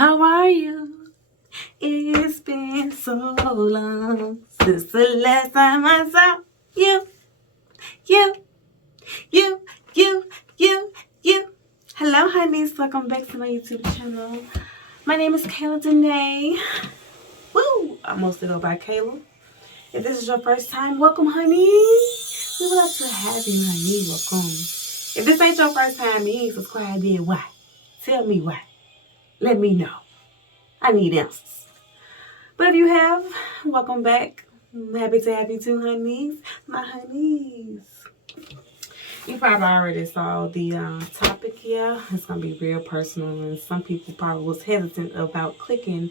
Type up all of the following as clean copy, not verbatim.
How are you? It's been so long since the last time I saw you, you, you, you, you, you. Hello, honeys. Welcome back to my YouTube channel. My name is Kayla Danae. Woo! I mostly go by Kayla. If this is your first time, welcome, honey. We would like to have you, honey. Welcome. If this ain't your first time, you ain't subscribed yet. Why? Tell me why. Let me know. I need answers. But if you have, welcome back. I'm happy to have you too, honeys. My honeys. You probably already saw the topic here. It's going to be real personal, and some people probably was hesitant about clicking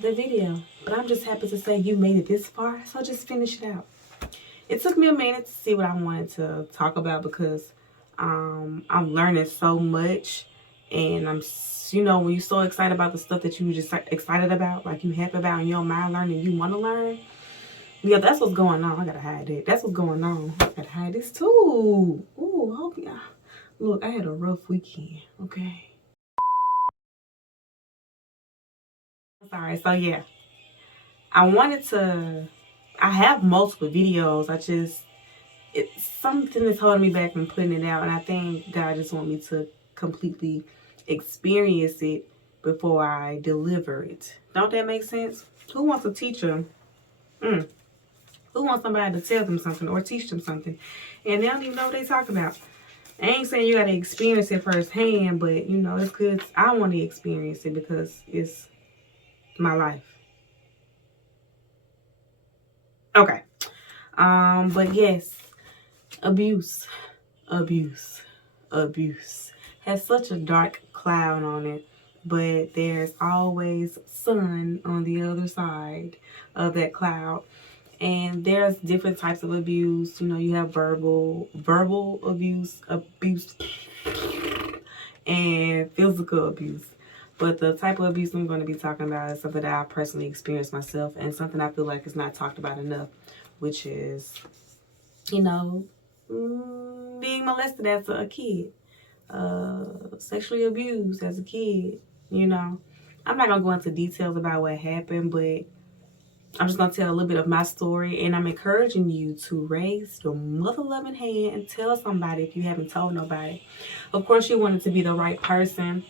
the video. But I'm just happy to say you made it this far, so just finish it out. It took me a minute to see what I wanted to talk about because I'm learning so much, and when you're so excited about the stuff that you just excited about, like you happy about, and your mind learning, you want to learn. Yeah, that's what's going on. I gotta hide it. That's what's going on. I gotta hide this too. Ooh, hope ya. Look, I had a rough weekend. Okay. Sorry. So yeah, I have multiple videos. It's something that's holding me back from putting it out, and I think God just want me to completely experience it before I deliver it. Don't that make sense? Who wants a teacher? Who wants somebody to tell them something or teach them something, and they don't even know what they talk about? I ain't saying you gotta experience it firsthand, but it's good. I want to experience it because it's my life. Okay. But yes, abuse has such a dark cloud on it, but there's always sun on the other side of that cloud. And there's different types of abuse. You have verbal abuse, and physical abuse. But the type of abuse I'm going to be talking about is something that I personally experienced myself, and something I feel like is not talked about enough, which is, being molested as a kid, sexually abused as a kid. I'm not going to go into details about what happened, but I'm just going to tell a little bit of my story, and I'm encouraging you to raise your mother-loving hand and tell somebody if you haven't told nobody. Of course, you want it to be the right person.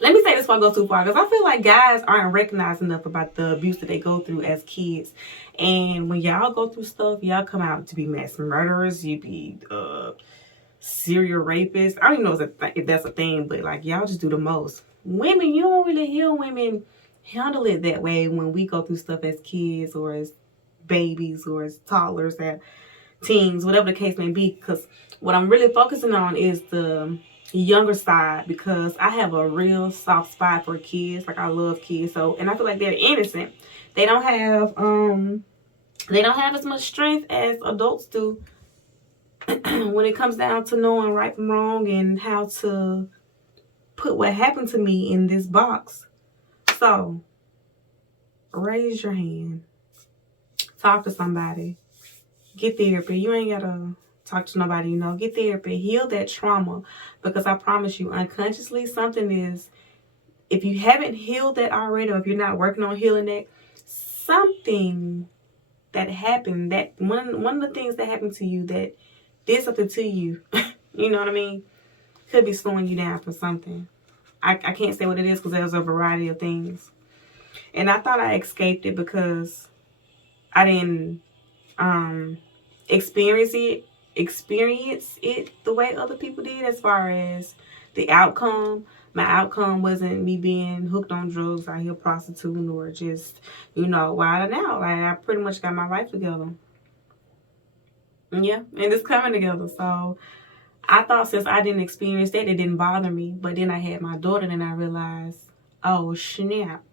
Let me say this before I go too far, because I feel like guys aren't recognized enough about the abuse that they go through as kids. And when y'all go through stuff, y'all come out to be mass murderers. You be serial rapists. I don't even know if that's a thing, but like y'all just do the most. Women, you don't really hear women handle it that way when we go through stuff as kids or as babies or as toddlers, as teens, whatever the case may be. Because what I'm really focusing on is the younger side, because I have a real soft spot for kids. Like, I love kids. And I feel like they're innocent. They don't have as much strength as adults do when it comes down to knowing right from wrong and how to put what happened to me in this box. So, raise your hand. Talk to somebody. Get therapy. You ain't gotta talk to nobody, Get therapy. Heal that trauma. Because I promise you, unconsciously, something is, if you haven't healed that already, or if you're not working on healing that, something that happened, that one of the things that happened to you that did something to you, you know what I mean? Could be slowing you down for something. I can't say what it is because there's a variety of things. And I thought I escaped it because I didn't experience it the way other people did. As far as the outcome, my outcome wasn't me being hooked on drugs out here prostituting or just wilding out. Like, I pretty much got my life together. Yeah, and it's coming together. So I thought since I didn't experience that, it didn't bother me. But then I had my daughter, and I realized, oh snap,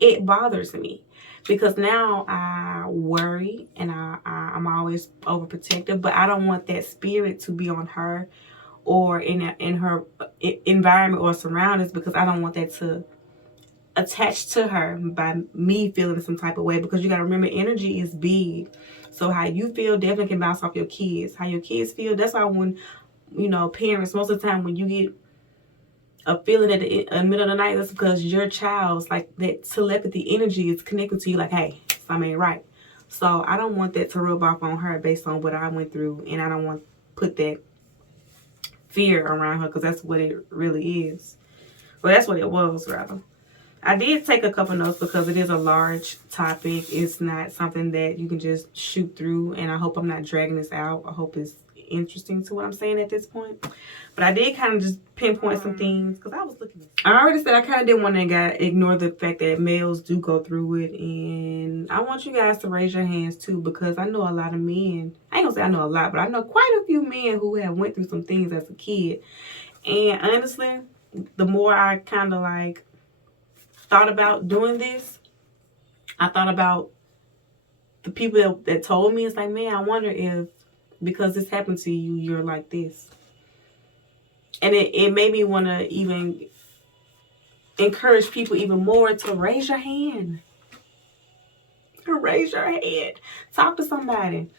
it bothers me. Because now I worry, and I'm always overprotective, but I don't want that spirit to be on her or in her environment or surroundings, because I don't want that to attach to her by me feeling some type of way. Because you got to remember, energy is big. So how you feel definitely can bounce off your kids. How your kids feel, that's why when, parents, most of the time when you get a feeling at the middle of the night, that's because your child's like that telepathy energy is connected to you like, hey, something ain't right. So I don't want that to rub off on her based on what I went through, and I don't want to put that fear around her, because that's what it really is. Well, that's what it was, rather. I did take a couple notes because it is a large topic. It's not something that you can just shoot through, and I hope I'm not dragging this out. I hope it's interesting to what I'm saying at this point. But I did kind of just pinpoint some things because I was looking at it. I already said I kind of didn't want to ignore the fact that males do go through it, and I want you guys to raise your hands too, because I know a lot of men. I ain't gonna say I know a lot, but I know quite a few men who have went through some things as a kid. And honestly, the more I kind of like thought about doing this, I thought about the people that told me. It's like, man, I wonder if because this happened to you, you're like this. And it made me want to even encourage people even more to raise your hand. Raise your hand. Talk to somebody.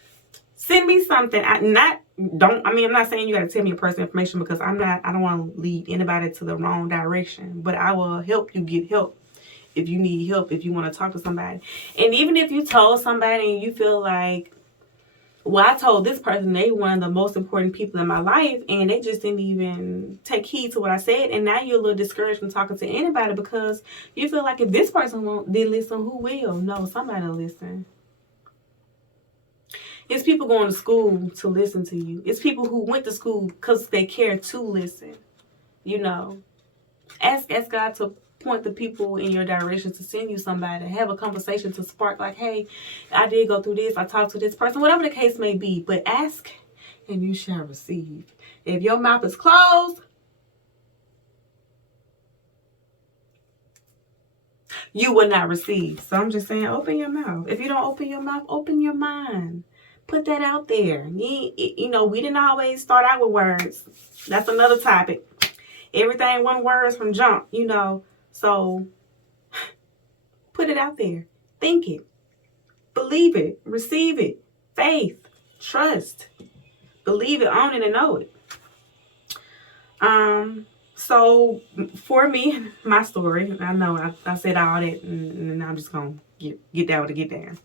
Send me something. I'm not saying you got to tell me your personal information, because I don't want to lead anybody to the wrong direction. But I will help you get help if you need help, if you want to talk to somebody. And even if you told somebody and you feel like, well, I told this person they one of the most important people in my life, and they just didn't even take heed to what I said, and now you're a little discouraged from talking to anybody because you feel like if this person didn't listen, who will? No, somebody will listen. It's people going to school to listen to you. It's people who went to school because they care to listen. You know, ask God to point the people in your direction, to send you somebody, have a conversation to spark like, hey, I did go through this, I talked to this person, whatever the case may be. But ask and you shall receive. If your mouth is closed, you will not receive. So I'm just saying, open your mouth. If you don't open your mouth, open your mind. Put that out there. You know, we didn't always start out with words. That's another topic. Everything one words from jump, you know. So put it out there. Think it. Believe it. Receive it. Faith. Trust. Believe it, own it, and know it. So for me, my story, I know I said all that, and I'm just going to get down to get down.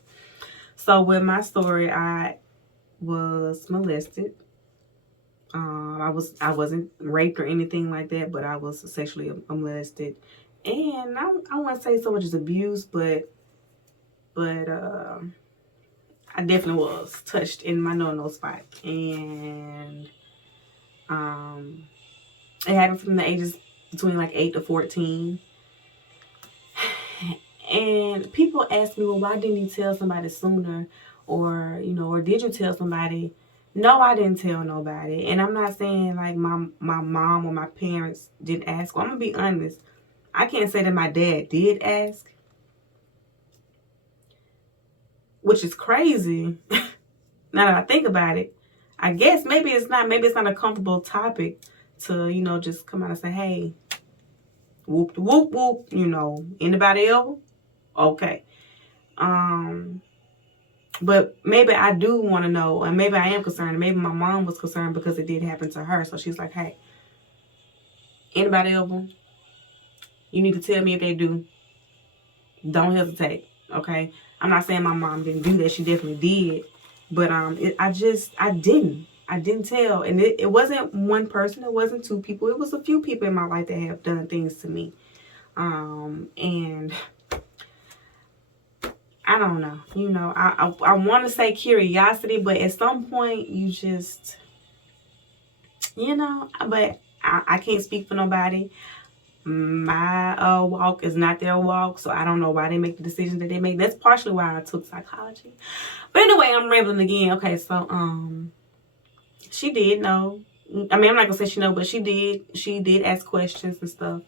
So with my story, I was molested. I wasn't raped or anything like that, but I was sexually molested. And I wouldn't say so much as abused, but I definitely was touched in my no-no spot. And it happened from the ages between like 8 to 14. And people ask me, well, why didn't you tell somebody sooner? Or, you know, or did you tell somebody? No, I didn't tell nobody. And I'm not saying like my mom or my parents didn't ask. Well, I'm going to be honest. I can't say that my dad did ask, which is crazy. Now that I think about it, I guess maybe it's not a comfortable topic to, you know, just come out and say, hey, whoop, whoop, whoop, you know, anybody else? Okay. But maybe I do want to know, and maybe I am concerned, and maybe my mom was concerned because it did happen to her. So she's like, hey, anybody else? You need to tell me if they do. Don't hesitate, okay? I'm not saying my mom didn't do that. She definitely did. But I didn't tell. And it wasn't one person. It wasn't two people. It was a few people in my life that have done things to me. And I don't know. You know, I want to say curiosity, but at some point you just, you know, but I can't speak for nobody. My walk is not their walk, so I don't know why they make the decisions that they make. That's partially why I took psychology. But anyway, I'm rambling again. Okay, so she did know. I mean, I'm not gonna say she know, but she did ask questions and stuff.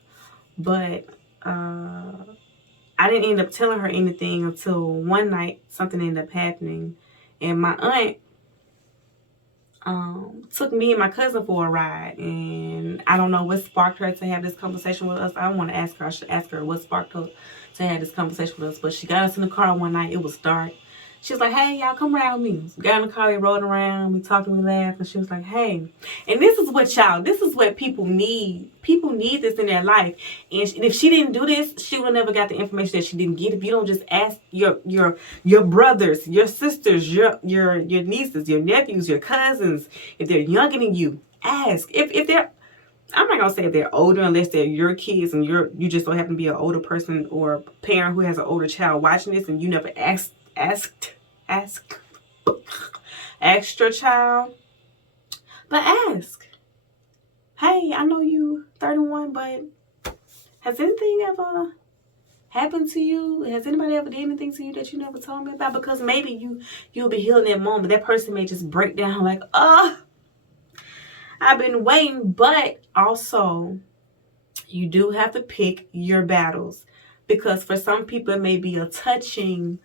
But I didn't end up telling her anything until one night something ended up happening, and my aunt took me and my cousin for a ride, and I don't know what sparked her to have this conversation with us. I don't want to ask her. I should ask her what sparked her to have this conversation with us. But she got us in the car one night. It was dark. She was like, hey, y'all come around with me. Got in the car, we rolling around, we talking, we laugh, and she was like, hey. And this is what people need. People need this in their life. And if she didn't do this, she would have never got the information that she didn't get. If you don't just ask your brothers, your sisters, your nieces, your nephews, your cousins, if they're younger than you, ask. If they're, I'm not gonna say if they're older unless they're your kids and you just don't happen to be an older person or a parent who has an older child watching this and you never asked your child. But ask, hey, I know you 31, but has anything ever happened to you? Has anybody ever did anything to you that you never told me about? Because maybe you'll be healing that moment. That person may just break down like, I've been waiting. But also, you do have to pick your battles. Because for some people, it may be a touching.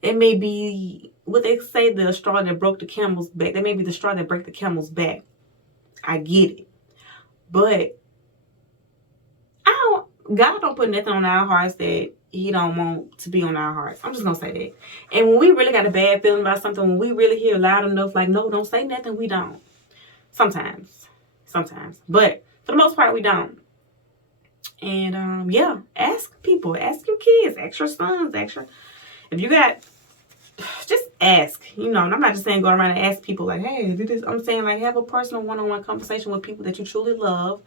It may be what they say, the straw that broke the camel's back. That may be the straw that broke the camel's back. I get it. But God don't put nothing on our hearts that he don't want to be on our hearts. I'm just going to say that. And when we really got a bad feeling about something, when we really hear loud enough, like, no, don't say nothing, we don't. Sometimes. But for the most part, we don't. And, yeah, ask people. Ask your kids. Ask your sons. If you got, just ask. You know, and I'm not just saying go around and ask people like, hey, do this. I'm saying, like, have a personal one-on-one conversation with people that you truly love.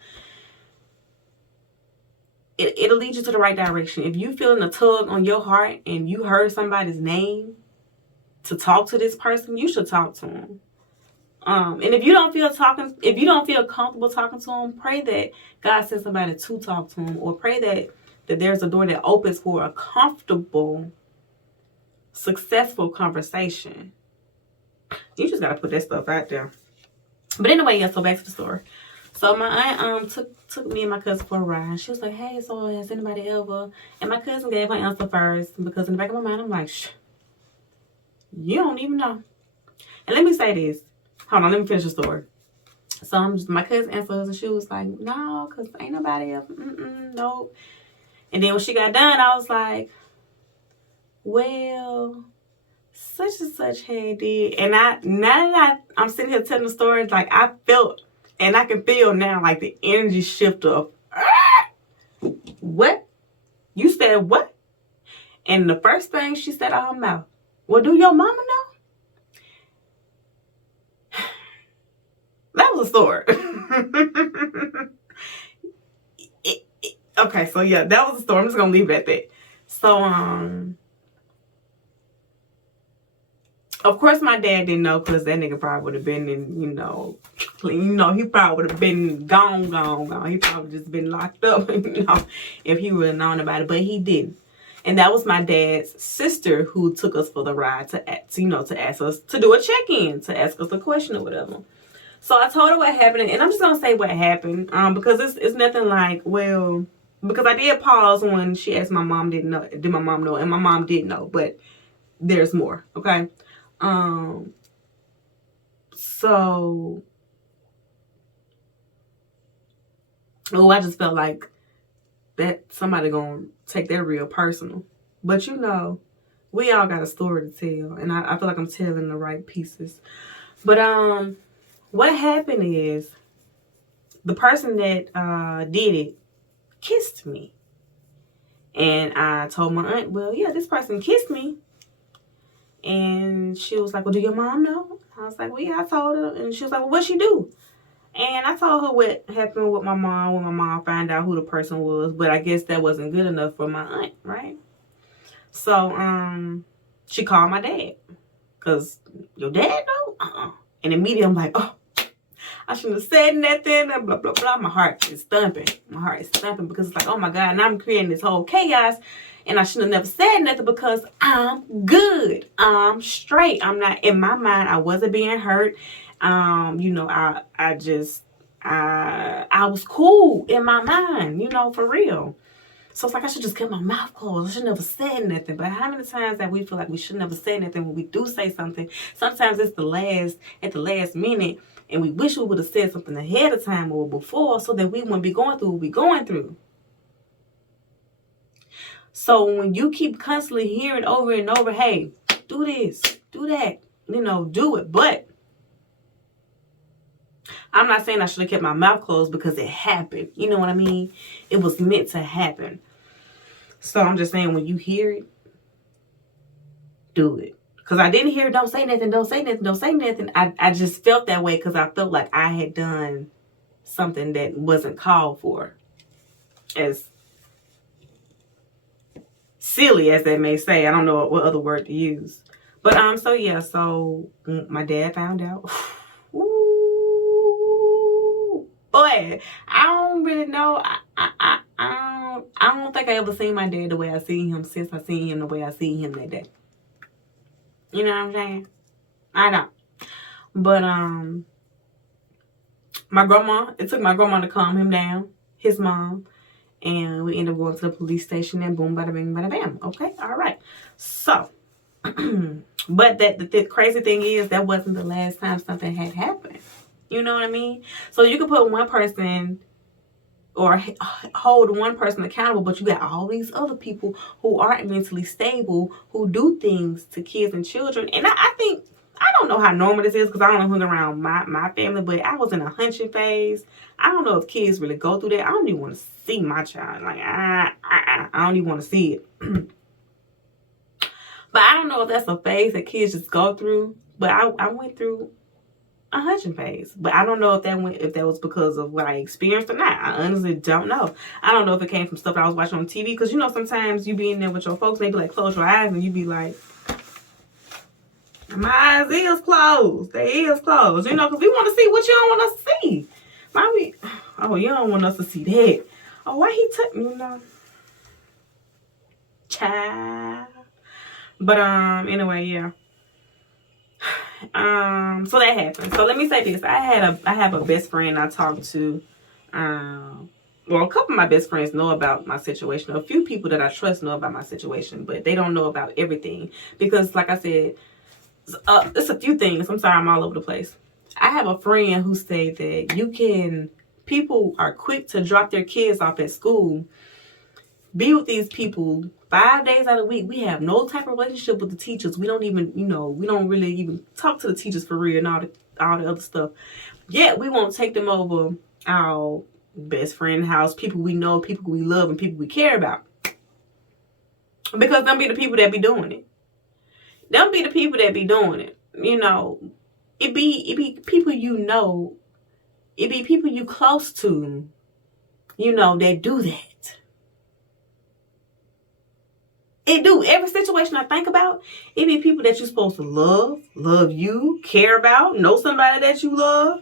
It'll lead you to the right direction. If you feeling a tug on your heart and you heard somebody's name to talk to this person, you should talk to them. And if you don't feel comfortable talking to them, pray that God sends somebody to talk to them, or pray that there's a door that opens for a comfortable, successful conversation. You just gotta put that stuff out there. But anyway, yeah. So back to the story. So my aunt took me and my cousin for a ride. She was like, hey, so has anybody ever... And my cousin gave her answer first, because in the back of my mind, I'm like, you don't even know. And let me say this. Hold on, let me finish the story. So my cousin answered, and she was like, no, because ain't nobody ever... nope. And then when she got done, I was like, well, such and such had did. And now that I'm sitting here telling the story, like, I felt... And I can feel now, like, the energy shift of, what? You said what? And the first thing she said out her mouth, well, do your mama know? That was a story. Okay, so yeah, that was a story. I'm just going to leave it at that. So, of course, my dad didn't know, because that nigga probably would have been in, he probably would have been gone. He probably just been locked up, if he would have known about it. But he didn't. And that was my dad's sister who took us for the ride to ask us to do a check-in, to ask us a question or whatever. So I told her what happened, and I'm just going to say what happened, because it's nothing like, well, because I did pause when she asked my mom did my mom know, and my mom did know, but there's more, okay? So, I just felt like that somebody gonna take that real personal. But we all got a story to tell, and I feel like I'm telling the right pieces. But what happened is the person that did it kissed me, and I told my aunt, well, yeah, this person kissed me. And she was like, well, do your mom know? I was like, well, yeah, I told her. And she was like, well, what'd she do? And I told her what happened with my mom when my mom found out who the person was. But I guess that wasn't good enough for my aunt, right? So she called my dad. Because your dad know? And immediately I'm like, oh, I shouldn't have said nothing. And blah, blah, blah. My heart is thumping. Because it's like, oh, my God. And I'm creating this whole chaos. And I should have never said nothing, because I'm good. I'm straight. I'm not, in my mind, I wasn't being hurt. I was cool in my mind, for real. So it's like I should just keep my mouth closed. I should never said nothing. But how many times that we feel like we should never say nothing when we do say something? Sometimes it's at the last minute, and we wish we would have said something ahead of time or before, so that we wouldn't be going through what we're going through. So when you keep constantly hearing over and over, hey, do this, do that, do it. But I'm not saying I should have kept my mouth closed because it happened. You know what I mean? It was meant to happen. So I'm just saying, when you hear it, do it. Because I didn't hear, don't say nothing, don't say nothing, don't say nothing. I just felt that way because I felt like I had done something that wasn't called for. As silly as that may say, I don't know what other word to use. But so yeah, so my dad found out. Ooh, boy, I don't really know. I don't think I ever seen my dad the way I seen him since I seen him the way I seen him that day. You know what I'm saying? I don't. But my grandma, it took my grandma to calm him down, his mom, and we ended up going to the police station and boom, bada bing, bada bam. Okay, all right. So, but the crazy thing is that wasn't the last time something had happened. You know what I mean? So you can put one person or hold one person accountable, but you got all these other people who aren't mentally stable, who do things to kids and children. And I think, I don't know how normal this is because I don't hang around my family, but I was in a hunching phase. I don't know if kids really go through that. I don't even want to see my child. Like, I don't even want to see it. But I don't know if that's a phase that kids just go through. But I went through a hunching phase, but I don't know if that was because of what I experienced or not. I honestly don't know. I don't know if it came from stuff that I was watching on TV, because sometimes you be in there with your folks and they be like, close your eyes, and you be like, my eyes is closed, they is closed, because we want to see what you don't want us to see. Why we? Oh, you don't want us to see that. Oh, why he took child. But anyway, yeah. So that happened. So let me say this. I have a best friend I talk to. Well, a couple of my best friends know about my situation. A few people that I trust know about my situation, but they don't know about everything. Because like I said, it's a few things. I'm sorry, I'm all over the place. I have a friend who said that people are quick to drop their kids off at school, be with these people 5 days out of the week. We have no type of relationship with the teachers. We don't even, we don't really even talk to the teachers for real and all the other stuff. Yet we won't take them over our best friend house, people we know, people we love, and people we care about. Because them be the people that be doing it. Them be the people that be doing it. It be people it be people you close to, that do that. It do. Every situation I think about, it be people that you're supposed to love you, care about, know somebody that you love.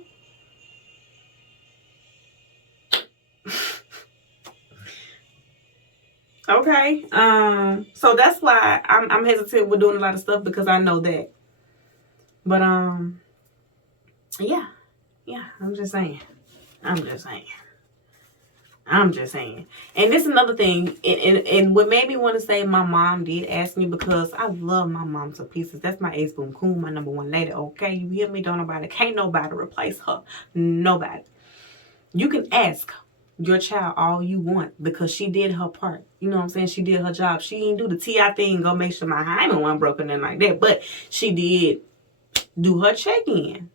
Okay. So that's why I'm hesitant with doing a lot of stuff, because I know that. But yeah, I'm just saying. And this is another thing. And what made me want to say, my mom did ask me, because I love my mom to pieces. That's my ace boom coon, my number one lady. Okay, you hear me? Can't nobody replace her. Nobody. You can ask your child all you want, because she did her part. You know what I'm saying? She did her job. She didn't do the TI thing, go make sure my hymen wasn't broken and like that. But she did do her check-in.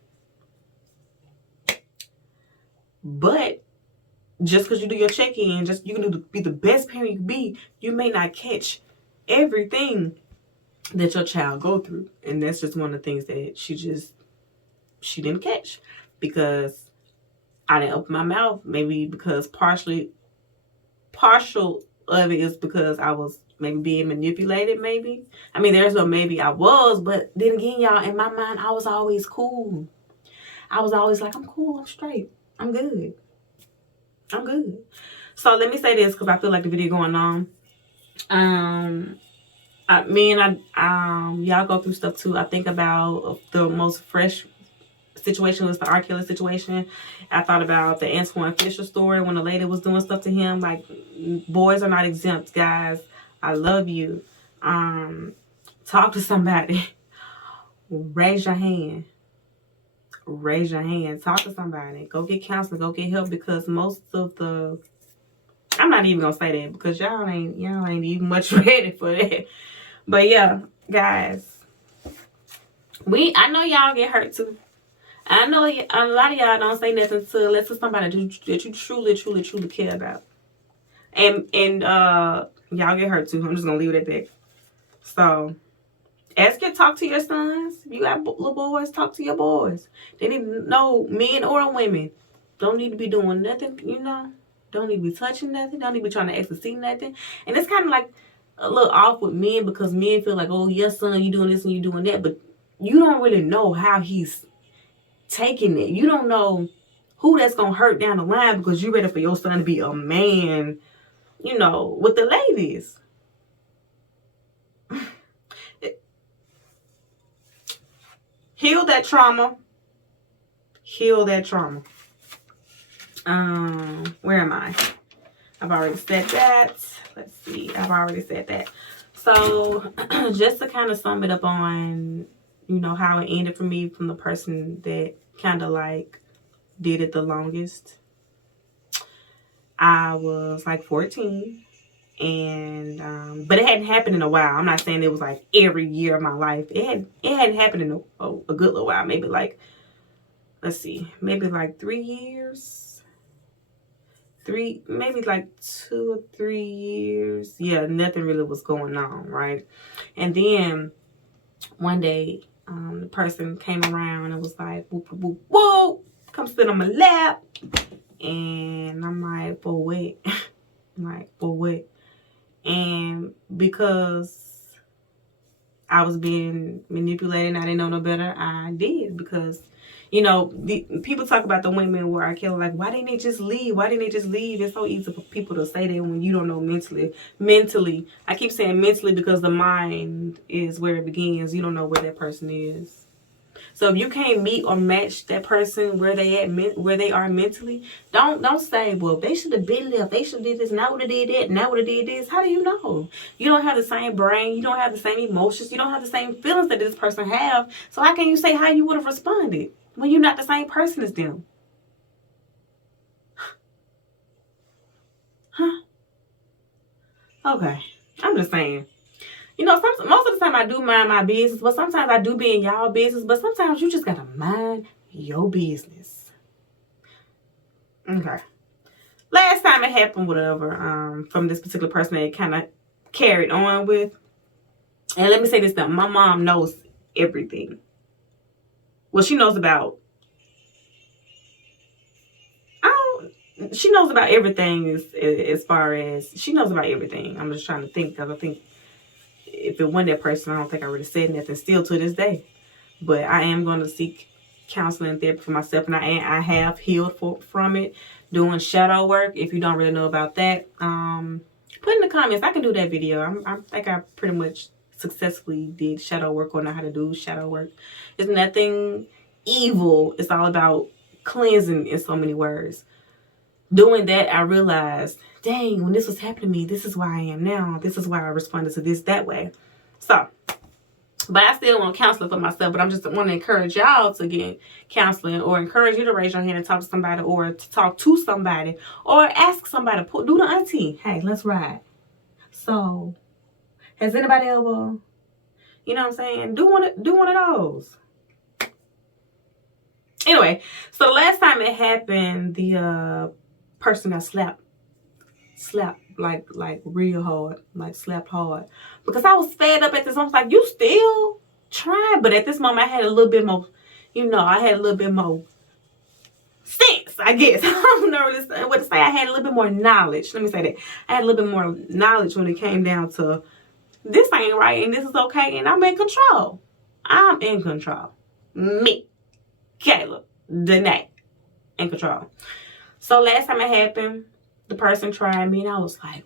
But just because you do your check-in, you can be the best parent you can be, you may not catch everything that your child go through. And that's just one of the things that she didn't catch, because I didn't open my mouth. Maybe because partial of it is because I was maybe being manipulated, maybe. I mean, there's no maybe, I was, but then again, y'all, in my mind, I was always cool. I was always like, I'm cool, I'm straight, I'm good. So let me say this, because I feel like the video going on. Y'all go through stuff too. I think about the most fresh situation was the R. Kelly situation. I thought about the Antoine Fisher story when the lady was doing stuff to him. Like, boys are not exempt, guys. I love you. Talk to somebody. Raise your hand. Talk to somebody. Go get counseling. Go get help, because most of the... I'm not even gonna say that, because y'all ain't even much ready for that. But yeah, guys, I know y'all get hurt too. I know a lot of y'all don't say nothing to unless it's somebody that you truly care about. And y'all get hurt too. I'm just gonna leave it at that. So talk to your sons. If you got little boys, talk to your boys. They need to know, men or women, don't need to be doing nothing, Don't need to be touching nothing. Don't need to be trying to ask to see nothing. And it's kind of like a little off with men because men feel like, oh, yes, son, you doing this and you doing that. But you don't really know how he's taking it. You don't know who that's going to hurt down the line because you're ready for your son to be a man, with the ladies. Heal that trauma. Where am I? I've already said that. Let's see. I've already said that. So just to kind of sum it up on, how it ended for me from the person that kind of like did it the longest. I was like 14 and but it hadn't happened in a while. I'm not saying it was like every year of my life. It hadn't happened in a good little while. Maybe like, let's see, maybe like 3 years. Maybe like 2 or 3 years. Yeah, nothing really was going on, right? And then one day, the person came around and was like, whoop, whoop, whoop, come sit on my lap. And I'm like, for what? I'm like, for what? And because I was being manipulated and I didn't know no better, I did. Because, people talk about the women where I kill, like, why didn't they just leave? Why didn't they just leave? It's so easy for people to say that when you don't know mentally. Mentally. I keep saying mentally because the mind is where it begins. You don't know where that person is. So if you can't meet or match that person where they are mentally, don't say, well, they should have been left. They should have did this. Now would have did that. Now would have did this. How do you know? You don't have the same brain. You don't have the same emotions. You don't have the same feelings that this person have. So how can you say how you would have responded when you're not the same person as them? Huh? Okay. I'm just saying. Most of the time I do mind my business, but sometimes I do be in y'all business, but sometimes you just gotta mind your business. Okay. Last time it happened, whatever, from this particular person that kind of carried on with. And let me say this now, my mom knows everything. Well, she knows about, she knows about everything as far as, she knows about everything. I'm just trying to think, because I think if it wasn't that person, I don't think I would have said nothing still to this day. But I am going to seek counseling and therapy for myself, and I have healed from it, doing shadow work. If you don't really know about that, put in the comments. I can do that video. I think I pretty much successfully did shadow work or know how to do shadow work. It's nothing evil. It's all about cleansing in so many words. Doing that, I realized, dang, when this was happening to me, this is where I am now. This is why I responded to this that way. So, but I still want counseling for myself. But I'm just want to encourage y'all to get counseling, or encourage you to raise your hand and talk to somebody, or to talk to somebody, or ask somebody. Do the auntie. Hey, let's ride. So, has anybody ever, you know what I'm saying? Do one of those. Anyway, so the last time it happened, the person got slapped like real hard, like slapped hard, because I was fed up at this. I was like, you still trying? But at this moment I had a little bit more, I had a little bit more sense, I guess. I don't know what to say. I had a little bit more knowledge. Let me say that. I had a little bit more knowledge when it came down to this ain't right and this is okay, and I'm in control. I'm in control. Me, Kayla, Danae, in control. So last time it happened, the person tried me, and I was like,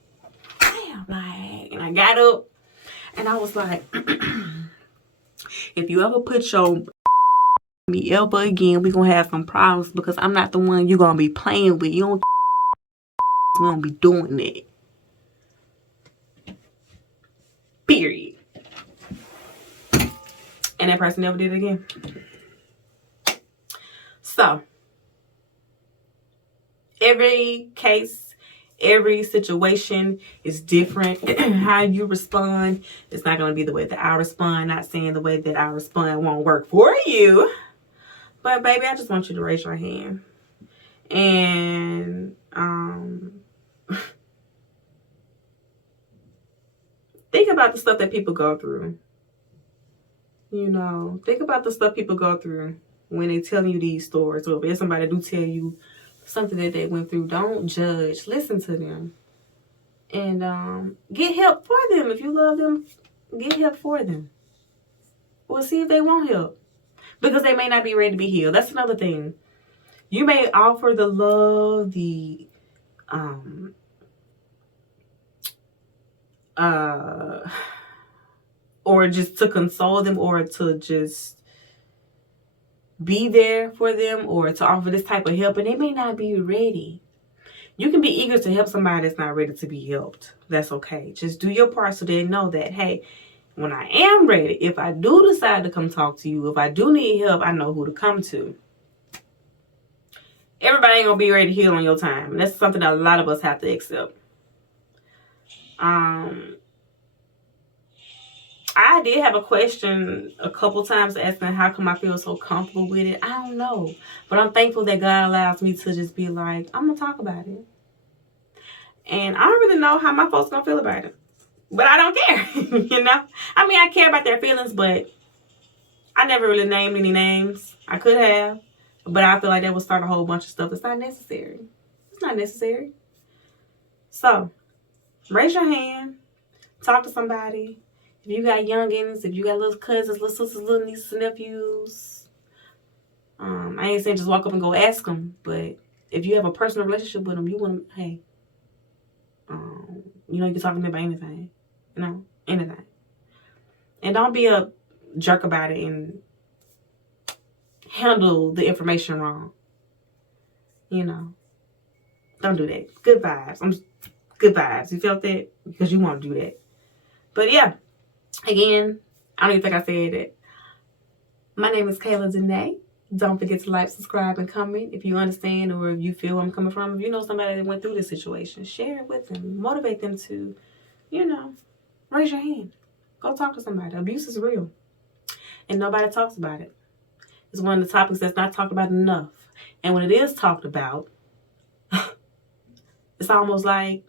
damn, like, and I got up, and I was like, if you ever put your me ever again, we're gonna have some problems, because I'm not the one you're gonna be playing with. You don't gonna be doing that. Period. And that person never did it again. So every case, Every situation is different. How you respond, it's not going to be the way that I respond. Not saying the way that I respond won't work for you. But baby, I just want you to raise your hand. And think about the stuff that people go through. You know, think about the stuff people go through when they tell you these stories. Or if somebody do tell you something that they went through, don't judge. Listen to them. And get help for them. If you love them, get help for them. We'll see if they want help. Because they may not be ready to be healed. That's another thing. You may offer the love, the or just to console them, or to just be there for them, or to offer this type of help, and they may not be ready. You can be eager to help somebody that's not ready to be helped. That's okay. Just do your part so they know that, hey, when I am ready, if I do decide to come talk to you, if I do need help, I know who to come to. Everybody ain't gonna be ready to heal on your time. And that's something that a lot of us have to accept. I did have a question a couple times asking how come I feel so comfortable with it. I don't know. But I'm thankful that God allows me to just be like, I'm going to talk about it. And I don't really know how my folks going to feel about it. But I don't care, you know? I mean, I care about their feelings, but I never really named any names. I could have. But I feel like that would start a whole bunch of stuff. It's not necessary. It's not necessary. So, raise your hand. Talk to somebody. If you got youngins, if you got little cousins, little sisters, little nieces and nephews, I ain't saying just walk up and go ask them, but if you have a personal relationship with them, you want to, hey, you know, you can talk to me about anything, you know, anything. And don't be a jerk about it and handle the information wrong. You know, don't do that. Good vibes. Good vibes. You felt that? Because you want to do that. But yeah. Again, I don't even think I said it. My name is Kayla Danae. Don't forget to like, subscribe, and comment if you understand or if you feel where I'm coming from. If you know somebody that went through this situation, share it with them. Motivate them to, you know, raise your hand. Go talk to somebody. Abuse is real. And nobody talks about it. It's one of the topics that's not talked about enough. And when it is talked about, it's almost like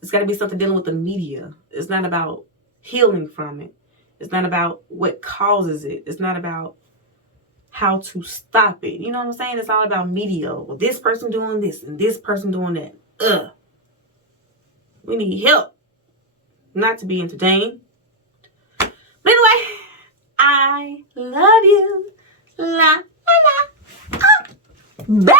it's got to be something dealing with the media. It's not about healing from it. It's not about what causes it. It's not about how to stop it. You know what I'm saying? It's all about media. Well, this person doing this and this person doing that. We need help. Not to be entertained. But anyway, I love you. La, la, la. Bye.